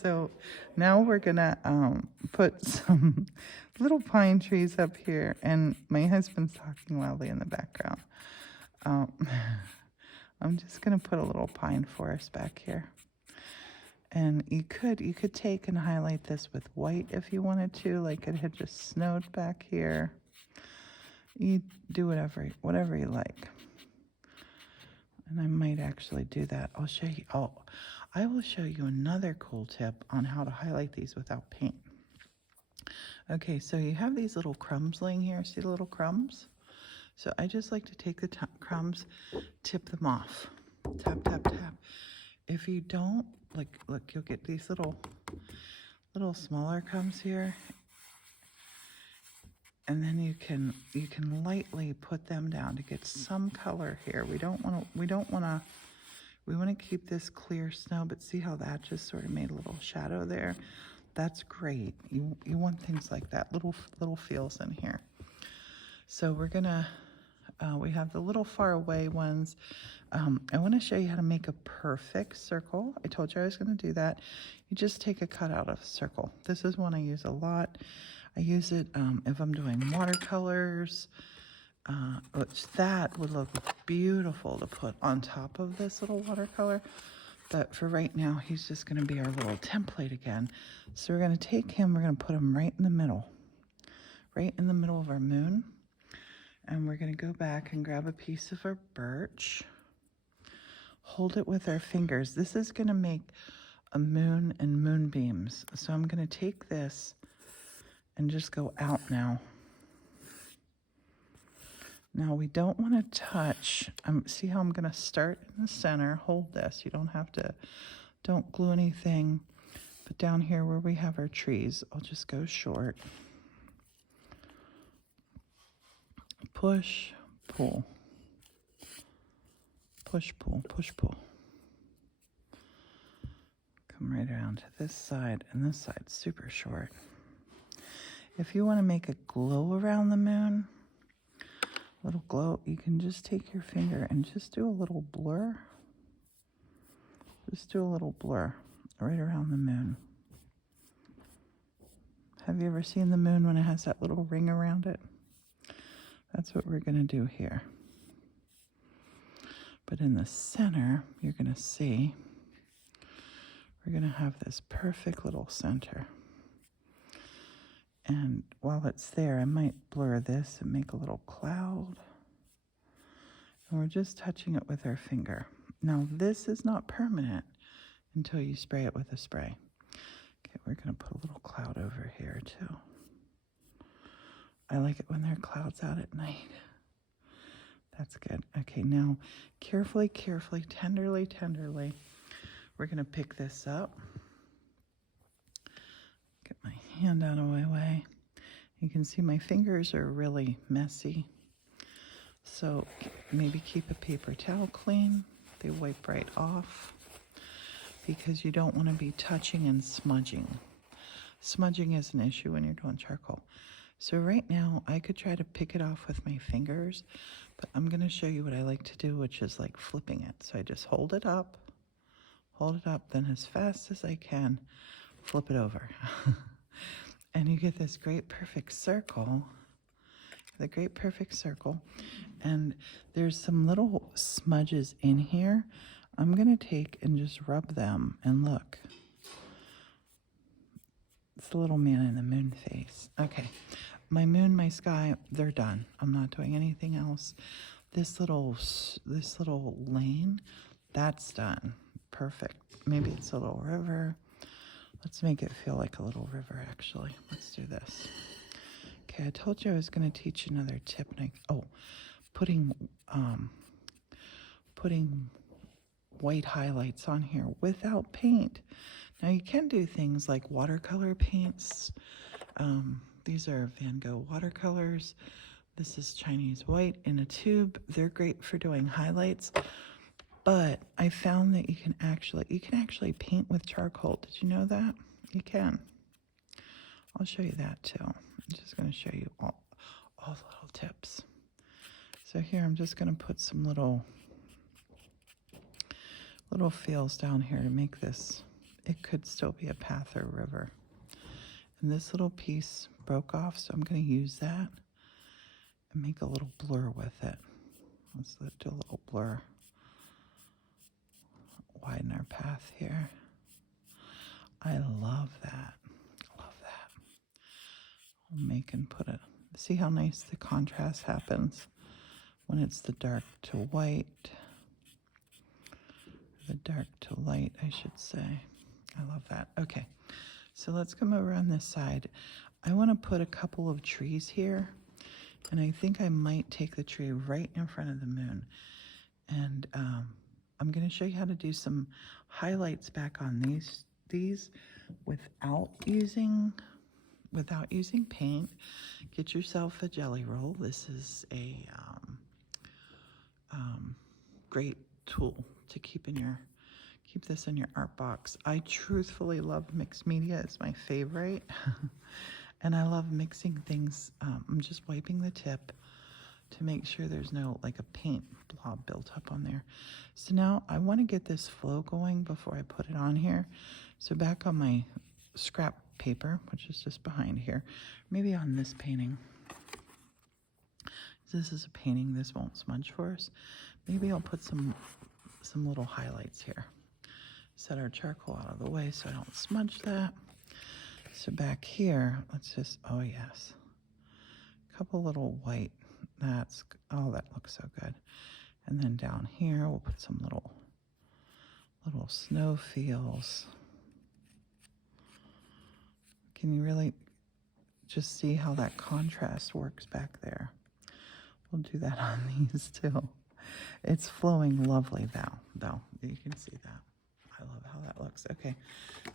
So now we're gonna put some little pine trees up here, and my husband's talking loudly in the background. Um, I'm just gonna put a little pine forest back here. And you could take and highlight this with white if you wanted to, like it had just snowed back here. You do whatever you like. And I might actually do that. I'll show you. Oh, I will show you another cool tip on how to highlight these without paint. Okay, so you have these little crumbs laying here. See the little crumbs? So I just like to take the crumbs, tip them off. Tap, tap, tap. If you don't, look, you'll get these little smaller crumbs here. And then you can lightly put them down to get some color here. We want to keep this clear snow, but see how that just sort of made a little shadow there? That's great. You want things like that, little feels in here. So we're gonna, we have the little far away ones. I want to show you how to make a perfect circle. I told you I was going to do that. You just take a cut out of a circle. This is one I use a lot. I use it if I'm doing watercolors, which that would look beautiful to put on top of this little watercolor. But for right now, he's just going to be our little template again. So we're going to take him, we're going to put him right in the middle of our moon. And we're going to go back and grab a piece of our birch, hold it with our fingers. This is going to make a moon and moonbeams. So I'm going to take this and just go out now. Now we don't want to touch, see how I'm going to start in the center, hold this. You don't glue anything. But down here where we have our trees, I'll just go short. Push, pull. Push, pull, push, pull. Come right around to this side, and this side's super short. If you want to make a glow around the moon, a little glow, you can just take your finger and just do a little blur. Just do a little blur right around the moon. Have you ever seen the moon when it has that little ring around it? That's what we're going to do here. But in the center, you're going to see, we're going to have this perfect little center. And while it's there, I might blur this and make a little cloud. And we're just touching it with our finger. Now, this is not permanent until you spray it with a spray. Okay, we're going to put a little cloud over here, too. I like it when there are clouds out at night. That's good. Okay, now, carefully, tenderly, we're going to pick this up. Get my hand out of my way. You can see my fingers are really messy. So maybe keep a paper towel clean. They wipe right off because you don't want to be touching and smudging. Smudging is an issue when you're doing charcoal. So right now I could try to pick it off with my fingers, but I'm going to show you what I like to do, which is like flipping it. So I just hold it up, then as fast as I can, flip it over. And you get this great perfect circle, and there's some little smudges in here. I'm going to take and just rub them, and look. It's the little man in the moon face. Okay, my moon, my sky, they're done. I'm not doing anything else. This little lane, that's done. Perfect. Maybe it's a little river. Let's make it feel like a little river, actually. Let's do this. Okay, I told you I was going to teach another tip. Putting white highlights on here without paint. Now, you can do things like watercolor paints. These are Van Gogh watercolors. This is Chinese white in a tube. They're great for doing highlights. But I found that you can actually paint with charcoal. Did you know that? You can. I'll show you that too. I'm just going to show you all the little tips. So here I'm just going to put some little feels down here to make this it could still be a path or river. And this little piece broke off, so I'm going to use that and make a little blur with it. Let's do a little blur. Widen our path here. I love that. Love that. I'll make and put it. See how nice the contrast happens when it's the dark to white. The dark to light, I should say. I love that. Okay, so let's come over on this side. I want to put a couple of trees here, and I think I might take the tree right in front of the moon. And I'm going to show you how to do some highlights back on these without using paint. Get yourself a jelly roll. This is a great tool to keep this in your art box. I truthfully love mixed media. It's my favorite. And I love mixing things. I'm just wiping the tip to make sure there's no like a paint blob built up on there. So now I want to get this flow going before I put it on here. So back on my scrap paper, which is just behind here, maybe on this painting. This is a painting, this won't smudge for us. Maybe I'll put some little highlights here. Set our charcoal out of the way so I don't smudge that. So back here, let's just, oh yes, a couple little white, oh, that looks so good. And then down here, we'll put some little snow fields. Can you really just see how that contrast works back there? We'll do that on these too. It's flowing lovely though. You can see that. I love how that looks. Okay,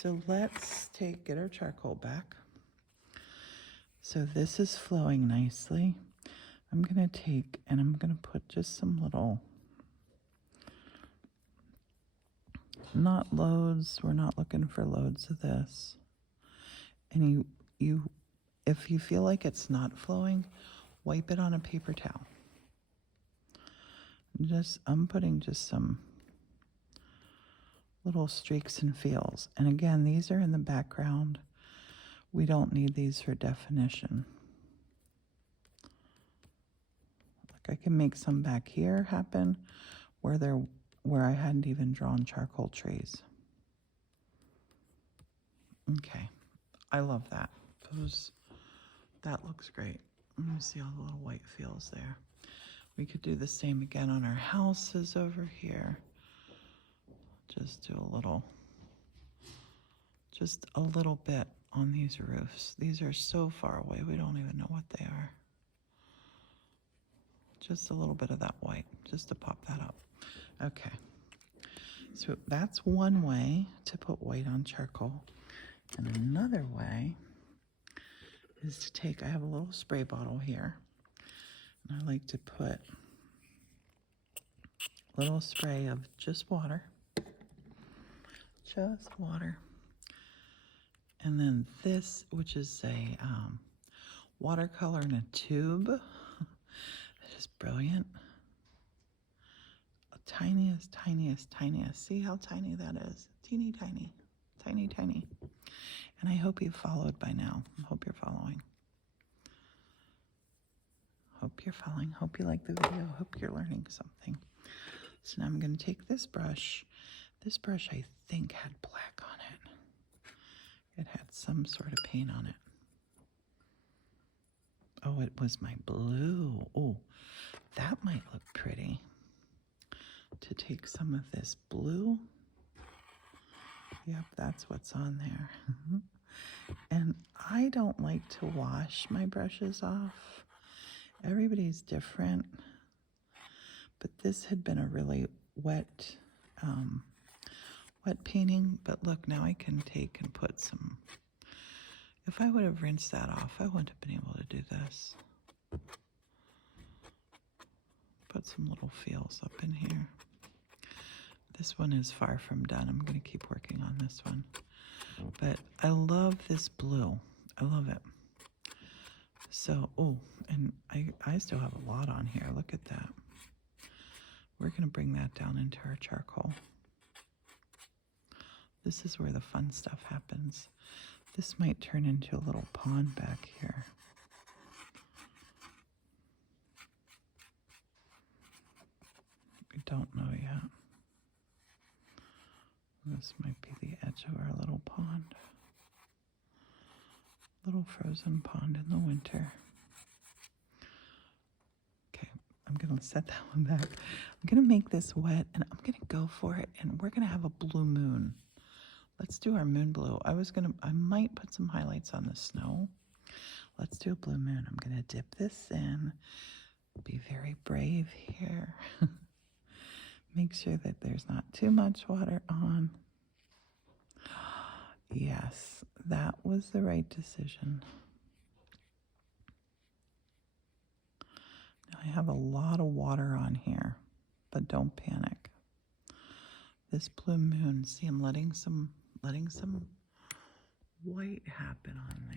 so let's get our charcoal back. So this is flowing nicely. I'm gonna take and I'm gonna put just some little, not loads, we're not looking for loads of this. And if you feel like it's not flowing, wipe it on a paper towel. I'm putting just some little streaks and feels. And again, these are in the background. We don't need these for definition. Like I can make some back here happen where I hadn't even drawn charcoal trees. Okay, I love that. That looks great. Let me see all the little white feels there. We could do the same again on our houses over here. Just do just a little bit on these roofs. These are so far away, we don't even know what they are. Just a little bit of that white, just to pop that up. Okay, so that's one way to put white on charcoal. And another way is to take, I have a little spray bottle here, and I like to put a little spray of just water. And then this, which is a watercolor in a tube. It is brilliant. Tiniest. See how tiny that is? Teeny tiny. And I hope you've followed by now. I hope you're following. Hope you like the video. Hope you're learning something. So now I'm going to take this brush. This brush, I think, had black on it. It had some sort of paint on it. Oh, it was my blue. Oh, that might look pretty. To take some of this blue. Yep, that's what's on there. And I don't like to wash my brushes off. Everybody's different. But this had been a really wet painting. But look, now I can take and put some. If I would have rinsed that off, I wouldn't have been able to do this. Put some little feels up in here. This one is far from done. I'm going to keep working on this one. But I love this blue. I love it. So, oh, and I still have a lot on here. Look at that. We're going to bring that down into our charcoal. This is where the fun stuff happens. This might turn into a little pond back here. We don't know yet. This might be the edge of our little pond. Little frozen pond in the winter. Okay, I'm gonna set that one back. I'm gonna make this wet and I'm gonna go for it, and we're gonna have a blue moon. Let's do our moon blue. I might put some highlights on the snow. Let's do a blue moon. I'm gonna dip this in. Be very brave here. Make sure that there's not too much water on. Yes, that was the right decision. Now I have a lot of water on here, but don't panic. This blue moon, see, I'm letting some white happen on